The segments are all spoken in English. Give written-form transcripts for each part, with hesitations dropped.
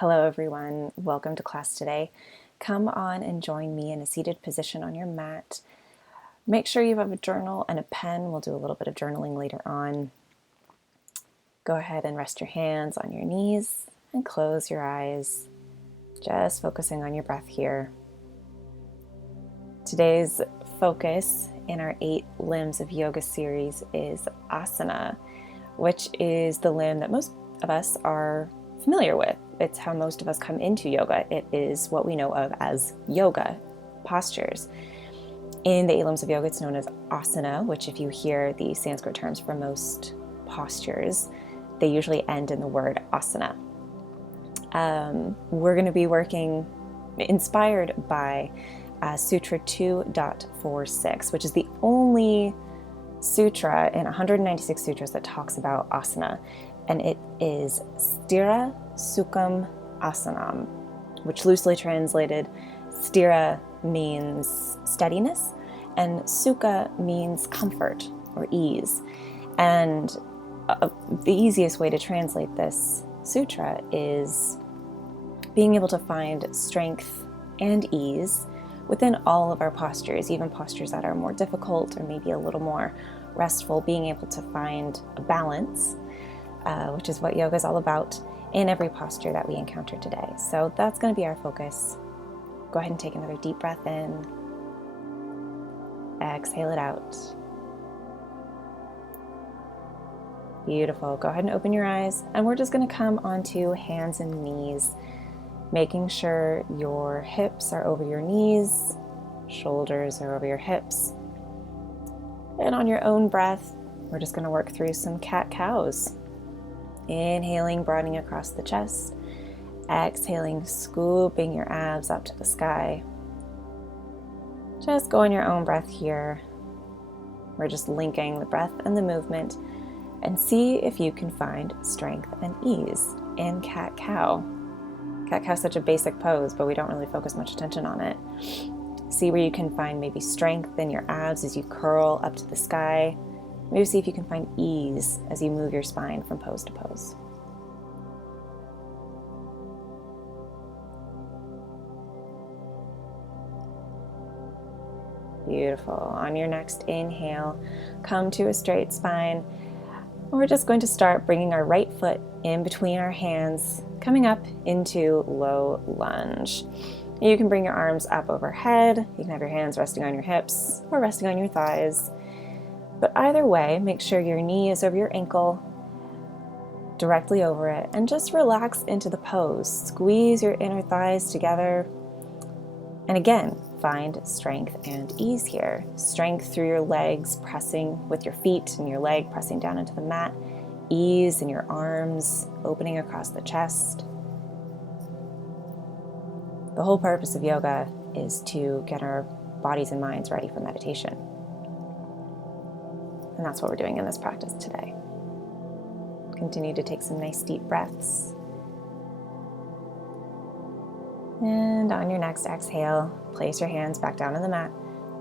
Hello everyone, welcome to class today. Come on and join me in a seated position on your mat. Make sure you have a journal and a pen. We'll do a little bit of journaling later on. Go ahead and rest your hands on your knees and close your eyes, just focusing on your breath here. Today's focus in our 8 limbs of yoga series is asana, which is the limb that most of us are familiar with. It's how most of us come into yoga. It is what we know of as yoga postures. In the 8 limbs of yoga, it's known as asana, which if you hear the Sanskrit terms for most postures, they usually end in the word asana. We're going to be working inspired by Sutra 2.46, which is the only sutra in 196 sutras that talks about asana. And it is Sthira Sukham Asanam, which loosely translated, Sthira means steadiness, and Sukha means comfort or ease. And the easiest way to translate this sutra is being able to find strength and ease within all of our postures, even postures that are more difficult or maybe a little more restful, being able to find a balance, which is what yoga is all about, in every posture that we encounter today. So that's going to be our focus. Go ahead and take another deep breath in. Exhale it out. Beautiful. Go ahead and open your eyes, and we're just going to come onto hands and knees, making sure your hips are over your knees, shoulders are over your hips. And on your own breath, we're just going to work through some cat-cows. Inhaling, broadening across the chest. Exhaling, scooping your abs up to the sky. Just go on your own breath here. We're just linking the breath and the movement, and see if you can find strength and ease in cat-cow. Cat-cow is such a basic pose, but we don't really focus much attention on it. See where you can find maybe strength in your abs as you curl up to the sky. Maybe see if you can find ease as you move your spine from pose to pose. Beautiful. On your next inhale, come to a straight spine. We're just going to start bringing our right foot in between our hands, coming up into low lunge. You can bring your arms up overhead. You can have your hands resting on your hips or resting on your thighs. But either way, make sure your knee is over your ankle, directly over it, and just relax into the pose. Squeeze your inner thighs together. And again, find strength and ease here. Strength through your legs, pressing with your feet and your leg pressing down into the mat. Ease in your arms, opening across the chest. The whole purpose of yoga is to get our bodies and minds ready for meditation. And that's what we're doing in this practice today. Continue to take some nice deep breaths. And on your next exhale, place your hands back down on the mat.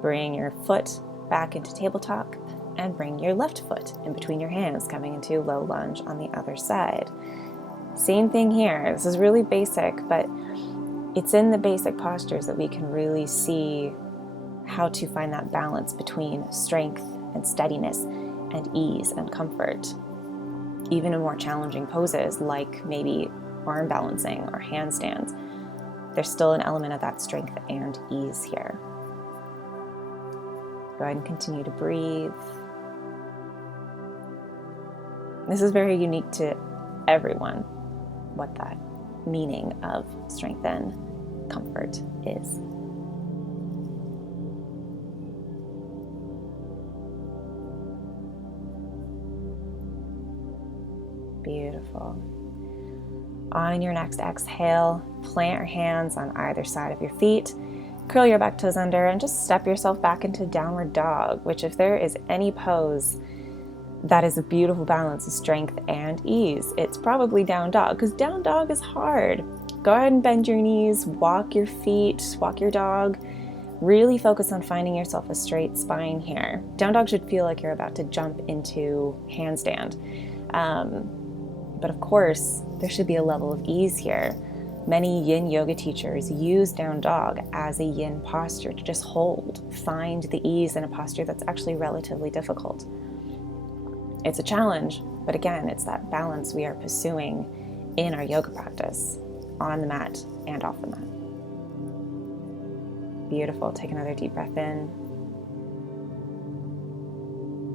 Bring your foot back into tabletop and bring your left foot in between your hands, coming into low lunge on the other side. Same thing here. This is really basic, but it's in the basic postures that we can really see how to find that balance between strength and steadiness and ease and comfort. Even in more challenging poses like maybe arm balancing or handstands, there's still an element of that strength and ease here. Go ahead and continue to breathe. This is very unique to everyone, what that meaning of strength and comfort is. Beautiful. On your next exhale, plant your hands on either side of your feet, curl your back toes under, and just step yourself back into downward dog, which if there is any pose that is a beautiful balance of strength and ease, it's probably down dog, because down dog is hard. Go ahead and bend your knees, walk your feet, walk your dog. Really focus on finding yourself a straight spine here. Down dog should feel like you're about to jump into handstand. But of course, there should be a level of ease here. Many yin yoga teachers use down dog as a yin posture to just hold, find the ease in a posture that's actually relatively difficult. It's a challenge, but again, it's that balance we are pursuing in our yoga practice, on the mat and off the mat. Beautiful. Take another deep breath in.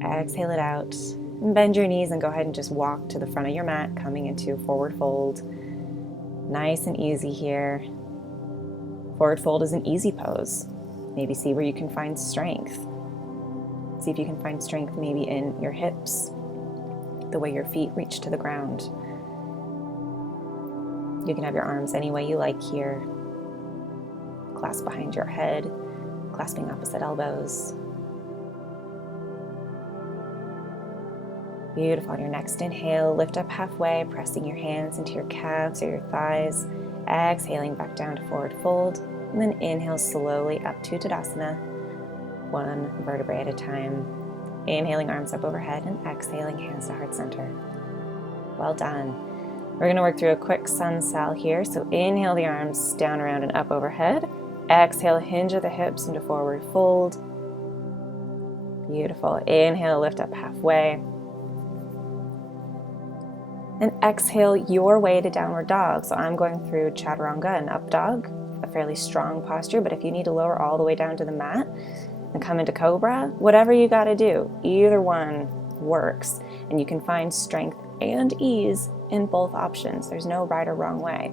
Exhale it out. And bend your knees and go ahead and just walk to the front of your mat, coming into forward fold. Nice and easy here. Forward fold is an easy pose. Maybe see where you can find strength. See if you can find strength maybe in your hips, the way your feet reach to the ground. You can have your arms any way you like here. Clasp behind your head, clasping opposite elbows. Beautiful. On your next inhale, lift up halfway, pressing your hands into your calves or your thighs. Exhaling back down to forward fold. And then inhale slowly up to Tadasana, one vertebrae at a time. Inhaling arms up overhead and exhaling hands to heart center. Well done. We're going to work through a quick sun sal here. So inhale the arms down, around, and up overhead. Exhale, hinge of the hips into forward fold. Beautiful. Inhale, lift up halfway. And exhale your way to downward dog. So I'm going through chaturanga and up dog, a fairly strong posture, but if you need to lower all the way down to the mat and come into cobra, whatever you got to do, either one works. And you can find strength and ease in both options. There's no right or wrong way.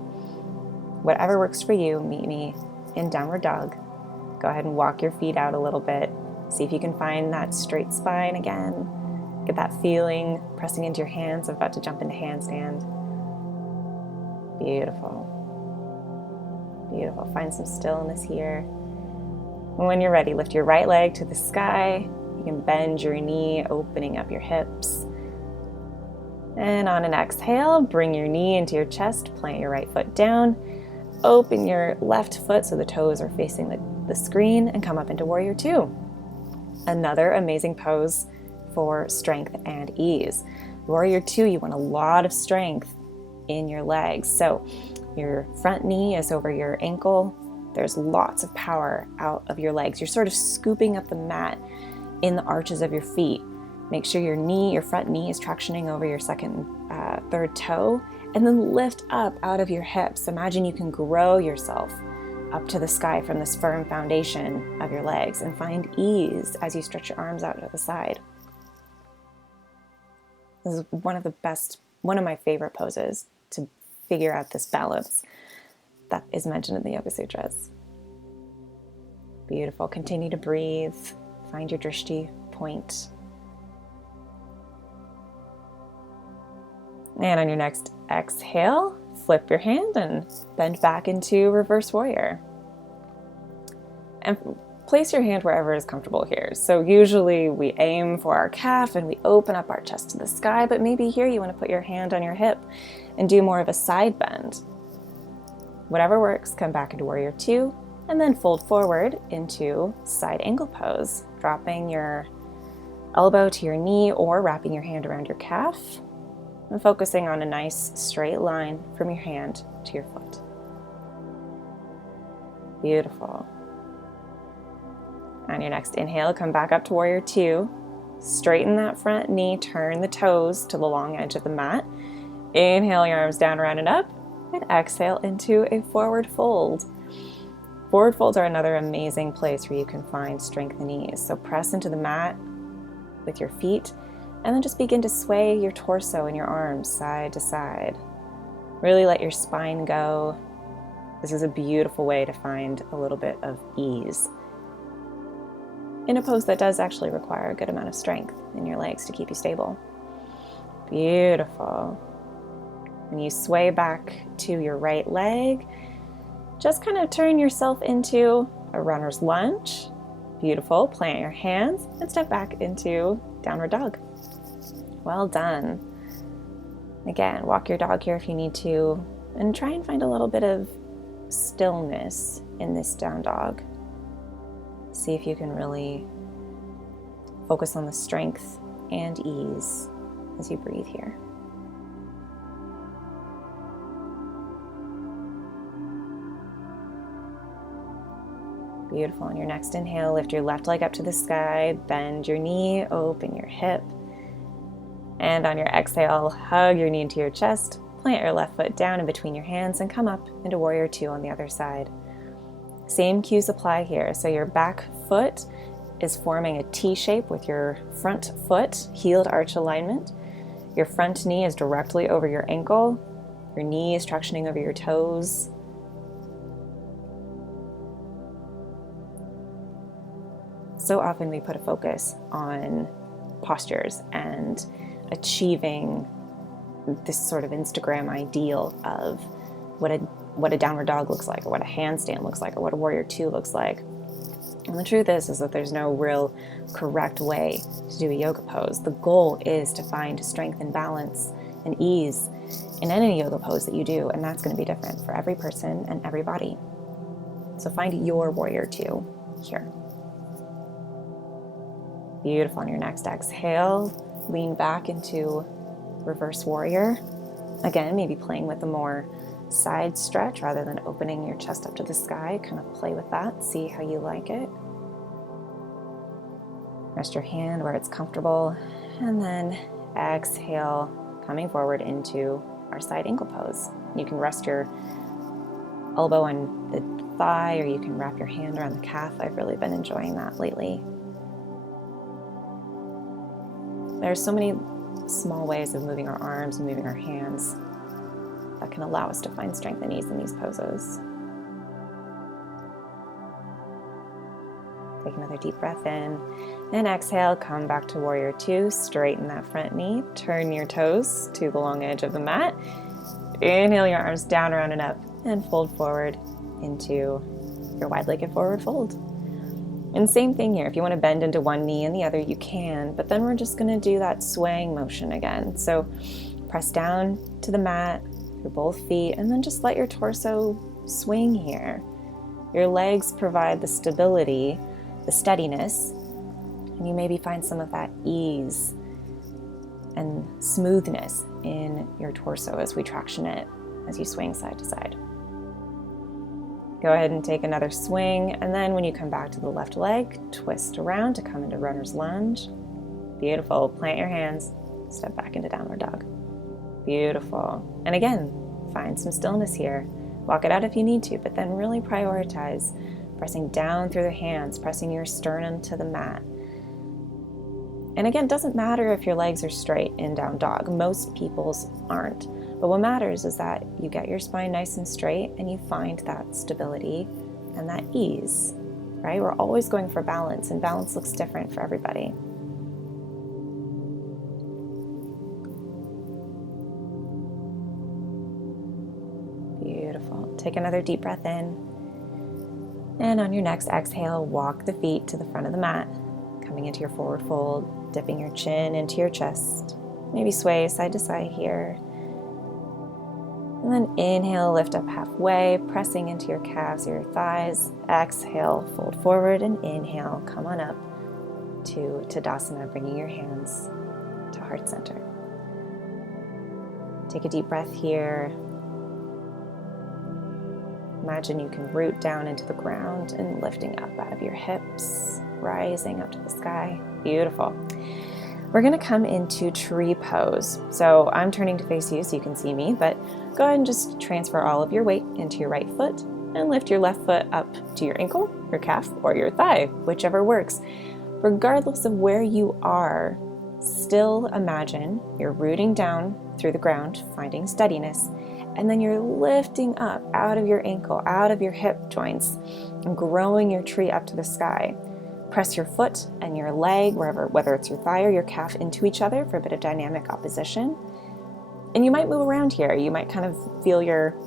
Whatever works for you, meet me in downward dog. Go ahead and walk your feet out a little bit. See if you can find that straight spine again. Get that feeling pressing into your hands. I'm about to jump into handstand. Beautiful. Beautiful. Find some stillness here. And when you're ready, lift your right leg to the sky. You can bend your knee, opening up your hips. And on an exhale, bring your knee into your chest, plant your right foot down, open your left foot so the toes are facing the screen, and come up into Warrior Two. Another amazing pose for strength and ease. Warrior Two, you want a lot of strength in your legs. So your front knee is over your ankle. There's lots of power out of your legs. You're sort of scooping up the mat in the arches of your feet. Make sure your front knee is tractioning over your third toe, and then lift up out of your hips. Imagine you can grow yourself up to the sky from this firm foundation of your legs, and find ease as you stretch your arms out to the side. This is one of my favorite poses to figure out this balance that is mentioned in the Yoga Sutras. Beautiful. Continue to breathe. Find your drishti point. And on your next exhale, flip your hand and bend back into reverse warrior. And place your hand wherever is comfortable here. So usually we aim for our calf and we open up our chest to the sky, but maybe here you want to put your hand on your hip and do more of a side bend. Whatever works, come back into Warrior Two, and then fold forward into side angle pose, dropping your elbow to your knee or wrapping your hand around your calf, and focusing on a nice straight line from your hand to your foot. Beautiful. On your next inhale, come back up to Warrior Two. Straighten that front knee, turn the toes to the long edge of the mat. Inhale your arms down, around, and up, and exhale into a forward fold. Forward folds are another amazing place where you can find strength and ease. So press into the mat with your feet, and then just begin to sway your torso and your arms side to side. Really let your spine go. This is a beautiful way to find a little bit of ease in a pose that does actually require a good amount of strength in your legs to keep you stable. Beautiful. When you sway back to your right leg, just kind of turn yourself into a runner's lunge. Beautiful. Plant your hands and step back into downward dog. Well done. Again, walk your dog here if you need to, and try and find a little bit of stillness in this down dog. See if you can really focus on the strength and ease as you breathe here. Beautiful. On your next inhale, lift your left leg up to the sky, bend your knee, open your hip. And on your exhale, hug your knee into your chest, plant your left foot down in between your hands and come up into Warrior Two on the other side. Same cues apply here. So your back foot is forming a T shape with your front foot, heeled arch alignment. Your front knee is directly over your ankle. Your knee is tractioning over your toes. So often we put a focus on postures and achieving this sort of Instagram ideal of what a downward dog looks like, or what a handstand looks like, or what a Warrior Two looks like. And the truth is that there's no real correct way to do a yoga pose. The goal is to find strength and balance and ease in any yoga pose that you do, and that's going to be different for every person and every body. So find your Warrior Two here. Beautiful. On your next exhale, lean back into Reverse Warrior. Again, maybe playing with a more side stretch rather than opening your chest up to the sky. Kind of play with that, see how you like it. Rest your hand where it's comfortable, and then exhale, coming forward into our side ankle pose. You can rest your elbow on the thigh, or you can wrap your hand around the calf. I've really been enjoying that lately. There's so many small ways of moving our arms and moving our hands that can allow us to find strength and ease in these poses. Take another deep breath in and exhale. Come back to Warrior Two. Straighten that front knee. Turn your toes to the long edge of the mat. Inhale your arms down, around, and up, and fold forward into your wide-legged forward fold. And same thing here. If you want to bend into one knee and the other, you can, but then we're just going to do that swaying motion again. So press down to the mat through both feet, and then just let your torso swing here. Your legs provide the stability, the steadiness, and you maybe find some of that ease and smoothness in your torso as we traction it, as you swing side to side. Go ahead and take another swing, and then when you come back to the left leg, twist around to come into runner's lunge. Beautiful. Plant your hands, step back into downward dog. Beautiful. And again, find some stillness here. Walk it out if you need to, but then really prioritize pressing down through the hands, pressing your sternum to the mat. And again, it doesn't matter if your legs are straight in down dog. Most people's aren't. But what matters is that you get your spine nice and straight and you find that stability and that ease, right? We're always going for balance, and balance looks different for everybody. Beautiful. Take another deep breath in. And on your next exhale, walk the feet to the front of the mat, coming into your forward fold, dipping your chin into your chest. Maybe sway side to side here. And then inhale, lift up halfway, pressing into your calves or your thighs. Exhale, fold forward, and inhale, come on up to Tadasana, bringing your hands to heart center. Take a deep breath here. Imagine you can root down into the ground and lifting up out of your hips, rising up to the sky. Beautiful. We're going to come into tree pose. So I'm turning to face you so you can see me, but go ahead and just transfer all of your weight into your right foot and lift your left foot up to your ankle, your calf, or your thigh, whichever works. Regardless of where you are, still imagine you're rooting down through the ground, finding steadiness, and then you're lifting up out of your ankle, out of your hip joints, and growing your tree up to the sky. Press your foot and your leg, whether it's your thigh or your calf, into each other for a bit of dynamic opposition. And you might move around here. You might kind of feel your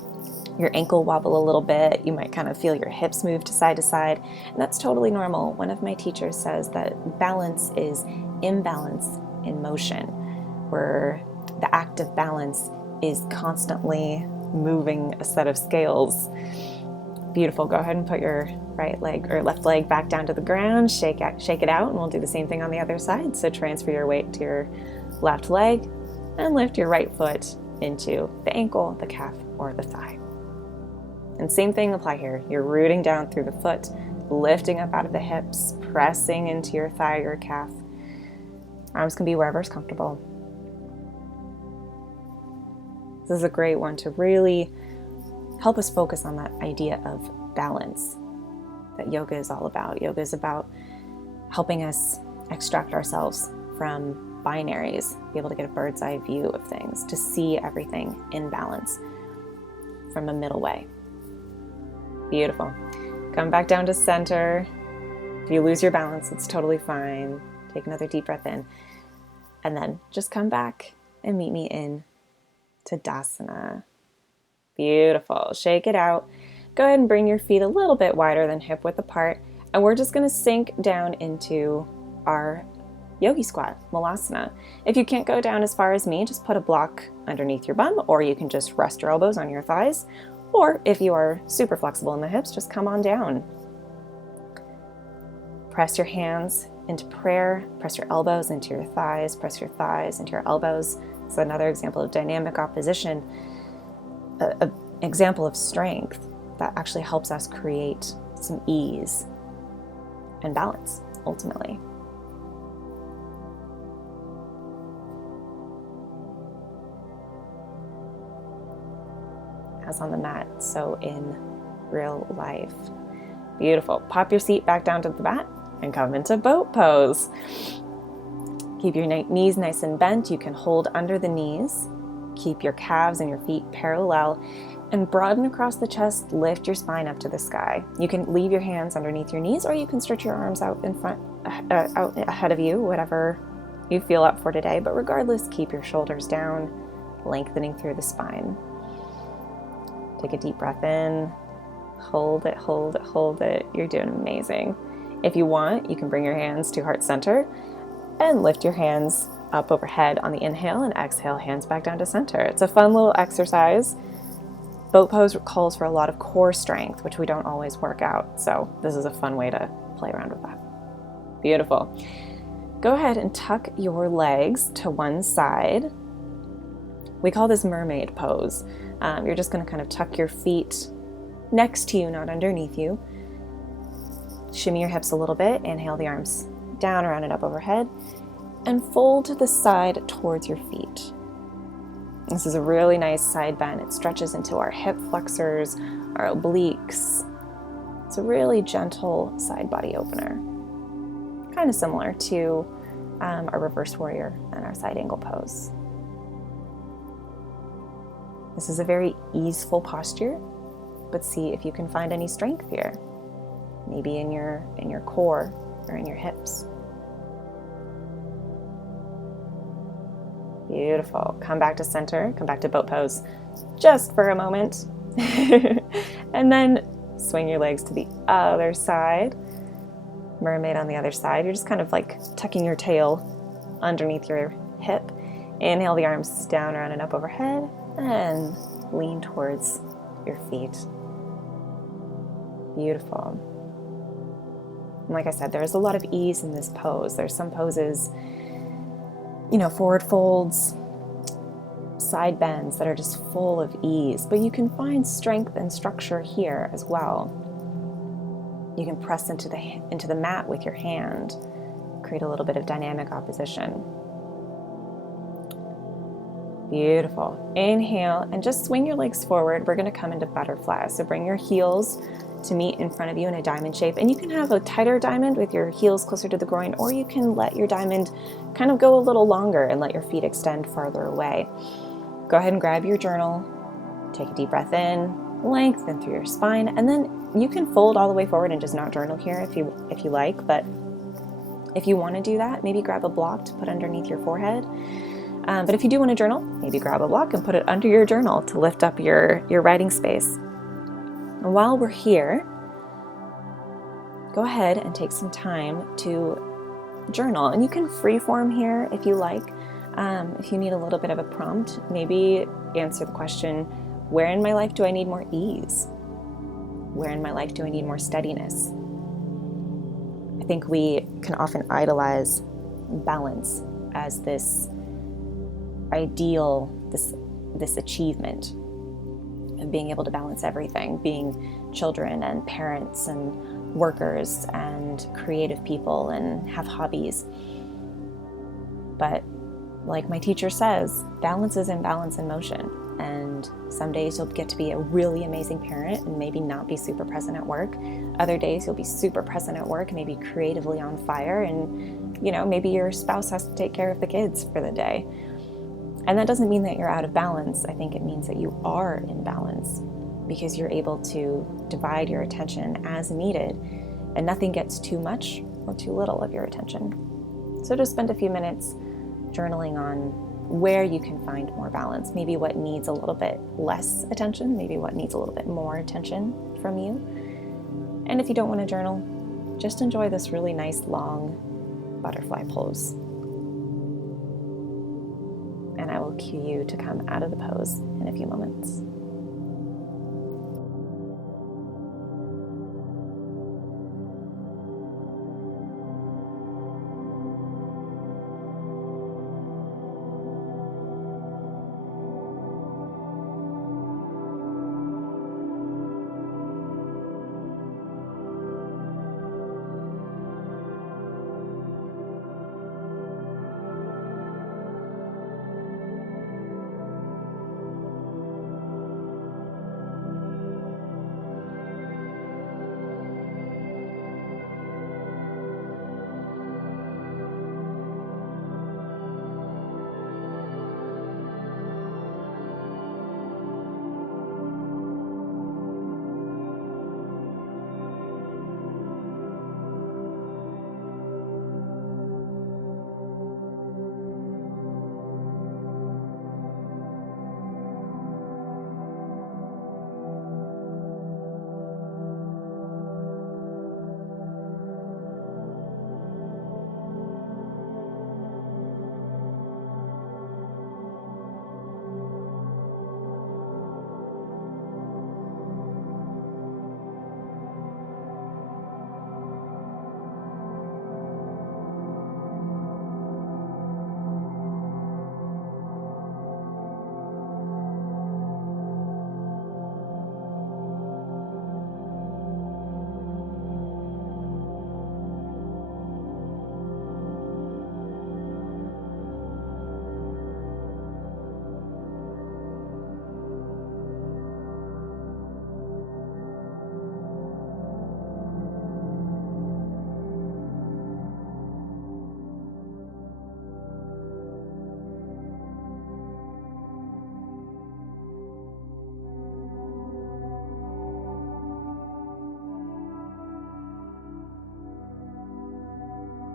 ankle wobble a little bit. You might kind of feel your hips move to side, and that's totally normal. One of my teachers says that balance is imbalance in motion, where the act of balance is constantly moving a set of scales. Beautiful. Go ahead and put your right leg or left leg back down to the ground. Shake it out, and we'll do the same thing on the other side. So transfer your weight to your left leg and lift your right foot into the ankle, the calf, or the thigh. And same thing apply here. You're rooting down through the foot, lifting up out of the hips, pressing into your thigh or calf. Arms can be wherever's comfortable. This is a great one to really help us focus on that idea of balance that yoga is all about. Yoga is about helping us extract ourselves from binaries, be able to get a bird's eye view of things, to see everything in balance from a middle way. Beautiful. Come back down to center. If you lose your balance, it's totally fine. Take another deep breath in, and then just come back and meet me in Tadasana. Beautiful. Shake it out. Go ahead and bring your feet a little bit wider than hip width apart, and we're just going to sink down into our yogi squat, malasana. If you can't go down as far as me, just put a block underneath your bum, or you can just rest your elbows on your thighs, or if you are super flexible in the hips, just come on down. Press your hands into prayer, press your elbows into your thighs, press your thighs into your elbows. It's another example of dynamic opposition, an example of strength that actually helps us create some ease and balance, ultimately. As on the mat, so in real life. Beautiful. Pop your seat back down to the mat and come into boat pose. Keep your knees nice and bent. You can hold under the knees. Keep your calves and your feet parallel and broaden across the chest. Lift your spine up to the sky. You can leave your hands underneath your knees, or you can stretch your arms out in front, out ahead of you, whatever you feel up for today. But regardless, keep your shoulders down, lengthening through the spine. Take a deep breath in. Hold it, hold it, hold it. You're doing amazing. If you want, you can bring your hands to heart center and lift your hands up overhead on the inhale, and exhale, hands back down to center. It's a fun little exercise. Boat pose calls for a lot of core strength, which we don't always work out. So this is a fun way to play around with that. Beautiful. Go ahead and tuck your legs to one side. We call this mermaid pose. You're just going to kind of tuck your feet next to you, not underneath you. Shimmy your hips a little bit. Inhale the arms down, around and up overhead, and fold to the side towards your feet. This is a really nice side bend. It stretches into our hip flexors, our obliques. It's a really gentle side body opener. Kind of similar to our reverse warrior and our side angle pose. This is a very easeful posture, but see if you can find any strength here. Maybe in your core or in your hips. Beautiful. Come back to center, come back to boat pose just for a moment. And then swing your legs to the other side. Mermaid on the other side. You're just kind of like tucking your tail underneath your hip. Inhale the arms down, around and up overhead, and lean towards your feet. Beautiful. And like I said, there's a lot of ease in this pose. There's some poses, forward folds, side bends that are just full of ease, but you can find strength and structure here as well. You can press into the mat with your hand, create a little bit of dynamic opposition. Beautiful. Inhale and just swing your legs forward. We're going to come into butterfly. So bring your heels to meet in front of you in a diamond shape. And you can have a tighter diamond with your heels closer to the groin, or you can let your diamond kind of go a little longer and let your feet extend farther away. Go ahead and grab your journal. Take a deep breath in, lengthen through your spine, and then you can fold all the way forward and just not journal here if you like. But if you want to do that, maybe grab a block to put underneath your forehead. But if you do want to journal, maybe grab a block and put it under your journal to lift up your writing space. And while we're here, go ahead and take some time to journal. And you can freeform here if you like. If you need a little bit of a prompt, maybe answer the question, where in my life do I need more ease? Where in my life do I need more steadiness? I think we can often idolize balance as this ideal, this achievement of being able to balance everything, being children and parents and workers and creative people and have hobbies. But like my teacher says, balance is imbalance in motion. And some days you'll get to be a really amazing parent and maybe not be super present at work. Other days you'll be super present at work, maybe creatively on fire, and maybe your spouse has to take care of the kids for the day. And that doesn't mean that you're out of balance. I think it means that you are in balance because you're able to divide your attention as needed, and nothing gets too much or too little of your attention. So just spend a few minutes journaling on where you can find more balance, maybe what needs a little bit less attention, maybe what needs a little bit more attention from you. And if you don't want to journal, just enjoy this really nice long butterfly pose. And I will cue you to come out of the pose in a few moments.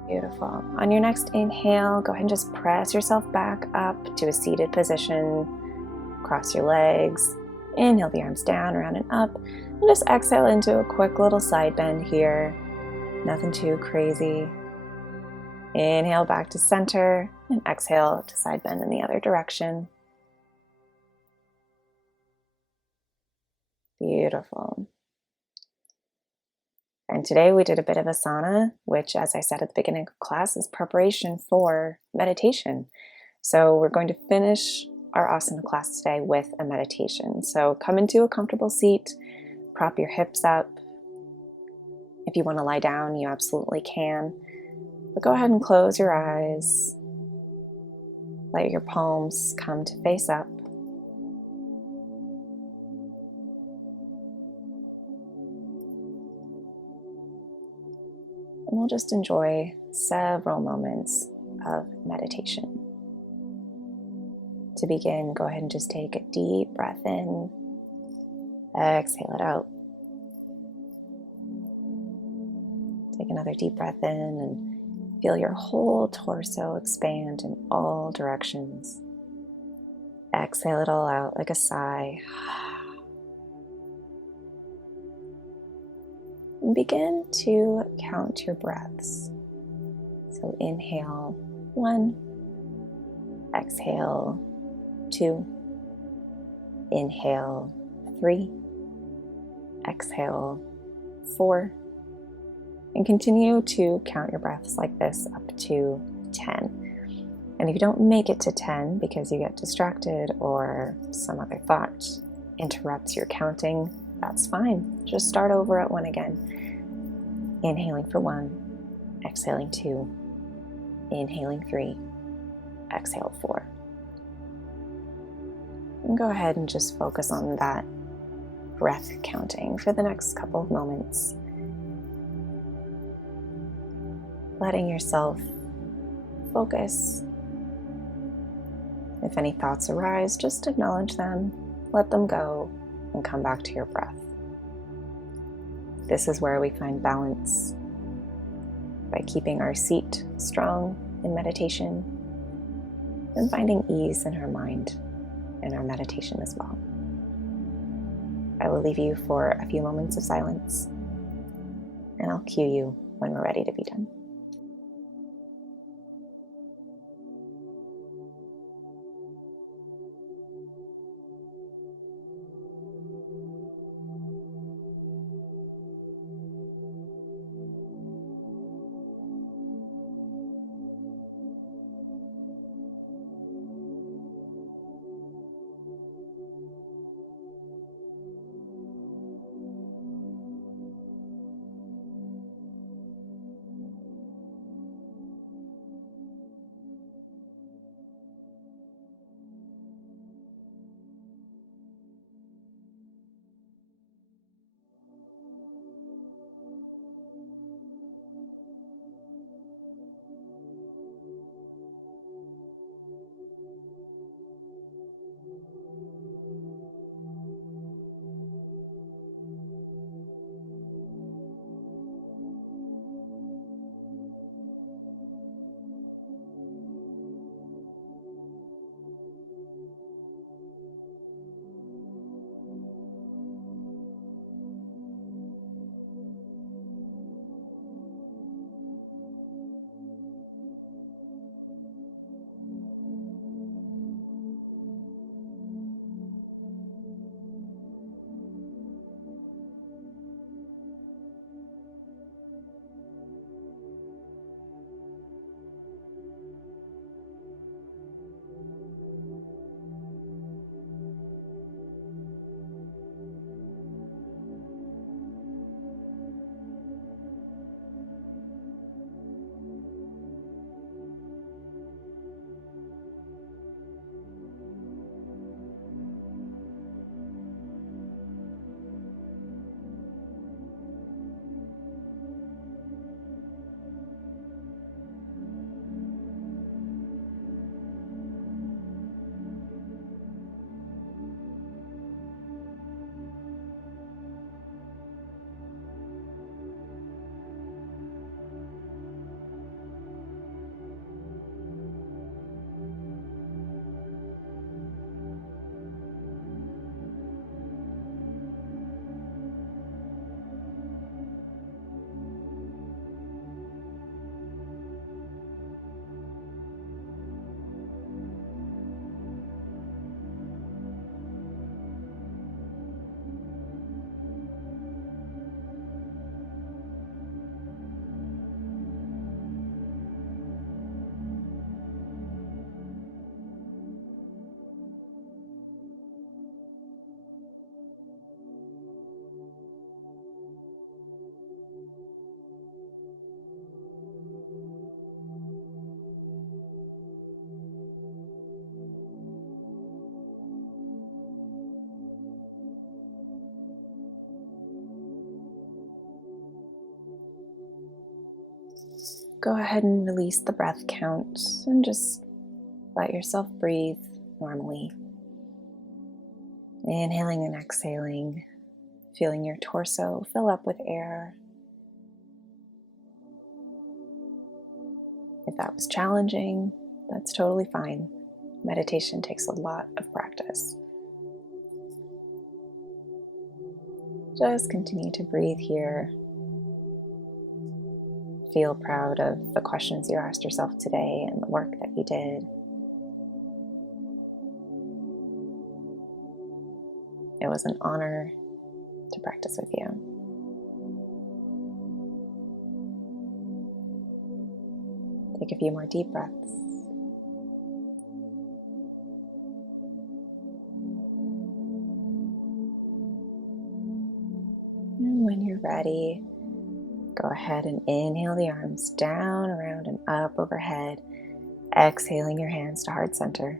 Beautiful. On your next inhale, go ahead and just press yourself back up to a seated position. Cross your legs. Inhale the arms down, around and up. And just exhale into a quick little side bend here. Nothing too crazy. Inhale back to center and exhale to side bend in the other direction. Beautiful. And today we did a bit of asana, which, as I said at the beginning of class, is preparation for meditation. So we're going to finish our asana class today with a meditation. So come into a comfortable seat, prop your hips up. If you want to lie down, you absolutely can. But go ahead and close your eyes. Let your palms come to face up. And we'll just enjoy several moments of meditation. To begin, go ahead and just take a deep breath in. Exhale it out. Take another deep breath in and feel your whole torso expand in all directions. Exhale it all out like a sigh. And begin to count your breaths. So inhale 1, exhale 2, inhale 3, exhale 4, and continue to count your breaths like this up to 10. And if you don't make it to 10 because you get distracted or some other thought interrupts your counting, that's fine. Just start over at 1 again. Inhaling for 1, exhaling 2, inhaling 3, exhale 4. And go ahead and just focus on that breath counting for the next couple of moments. Letting yourself focus. If any thoughts arise, just acknowledge them, let them go, and come back to your breath. This is where we find balance by keeping our seat strong in meditation and finding ease in our mind and our meditation as well. I will leave you for a few moments of silence, and I'll cue you when we're ready to be done. Go ahead and release the breath count and just let yourself breathe normally. Inhaling and exhaling, feeling your torso fill up with air. If that was challenging, that's totally fine. Meditation takes a lot of practice. Just continue to breathe here. Feel proud of the questions you asked yourself today and the work that you did. It was an honor to practice with you. Take a few more deep breaths. And when you're ready, Go ahead and inhale the arms down, around, and up overhead. Exhaling your hands to heart center.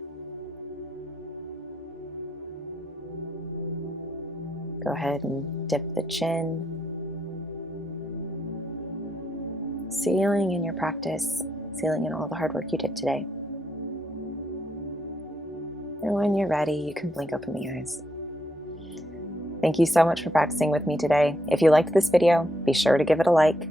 Go ahead and dip the chin. Sealing in your practice, sealing in all the hard work you did today. And when you're ready, you can blink open the eyes. Thank you so much for practicing with me today. If you liked this video, be sure to give it a like.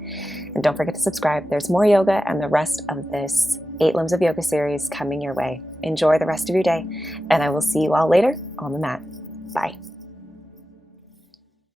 And don't forget to subscribe. There's more yoga and the rest of this 8 Limbs of Yoga series coming your way. Enjoy the rest of your day, and I will see you all later on the mat. Bye.